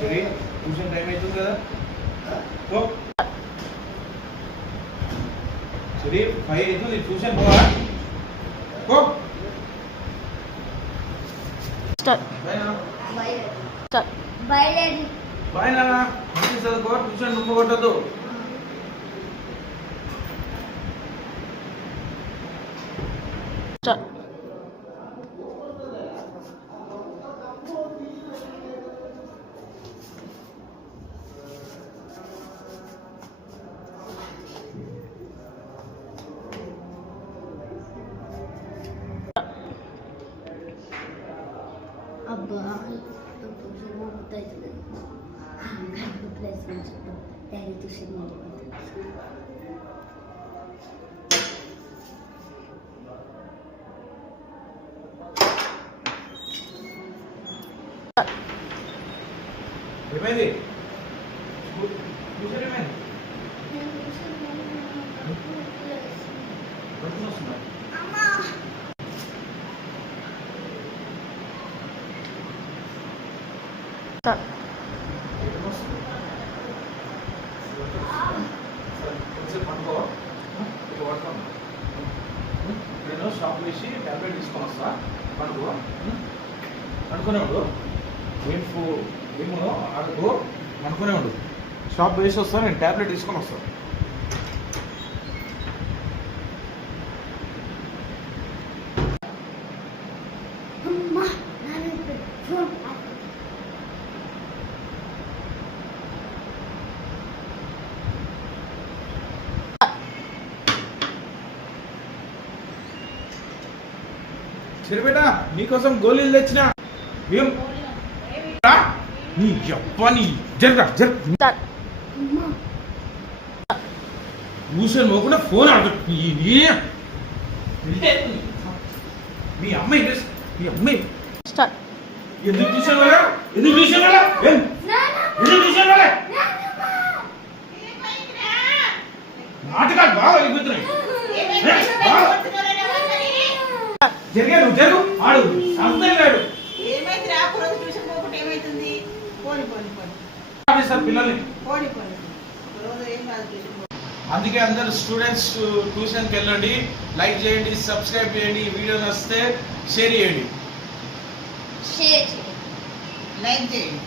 సరే tuition time అవుతుంది కదా గో సరే 5 అవుతుంది ట్యూషన్ పోవా go start bye daddy bye నాన్న మంచి చదువుకో ట్యూషన్ నువ్వు కొట్టద్దు స్టార్ట్ అబ్బా అవుతుంది ప్లస్ చెప్పు డాడీ ట్యూషన్ ఏమైంది ట్యూషన్ ఏమైంది వస్తుందా స్టార్ట్ కొంచెం పడుకో ఇక పడుకోండి నేను షాప్ వేసి ట్యాబ్లెట్ తీసుకొని వస్తా పడుకో అనుకునే ఉండు ఏమో ఆడుకో అనుకునే ఉండు షాప్ వేసి వస్తా నేను ట్యాబ్లెట్ తీసుకొని వస్తాను అమ్మా నాన్న ఫోన్ సరే బేటా నీకోసం గోళీలు తెచ్చిన ఏం నీ చెప్పని జరగ స్టార్ట్ అమ్మా ట్యూషన్ పోకుండా ఫోన్ ఆడు మీ అమ్మాయి మీ అమ్మాయి స్టార్ట్ ఎందుకు ట్యూషన్ వాళ్ళ ఎందుకు ట్యూషన్ వాళ్ళ ఎందుకు ట్యూషన్ వాళ్ళ నాటకాలు బాగా అయిపోతున్నాయి జరిగాడు జరుగు ఆడు సంతలేడు ఏమైతే రాకూడదు ట్యూషన్ పోకుండా ఏమైతుంది పోని పోని పోని సార్ పిల్లల్ని పోని పోని రోజు ఏం కాదు ట్యూషన్ అందుకే అందరు స్టూడెంట్స్ ట్యూషన్కి వెళ్ళండి లైక్ చేయండి సబ్స్క్రైబ్ చేయండి వీడియో నచ్చితే షేర్ చేయండి షేర్ చేయండి లైక్ చేయండి